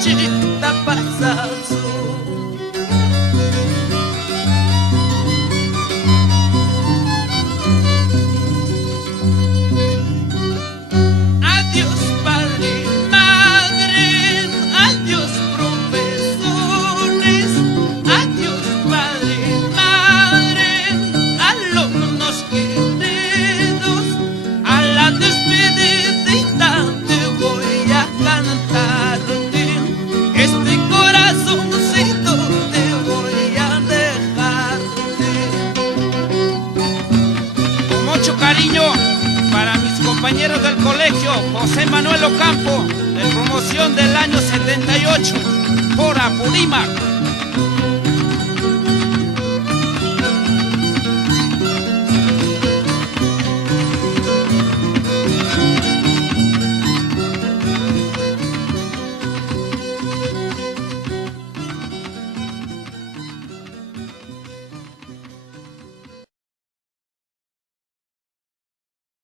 chita pasazo. Adiós padre, madre, adiós profesores, adiós padre, madre, alumnos queridos, a la despedida te voy a cantarte, este corazoncito te voy a dejarte. Con mucho cariño para mis compañeros del colegio José Manuel Ocampo, de promoción del año 78, por Apurímac.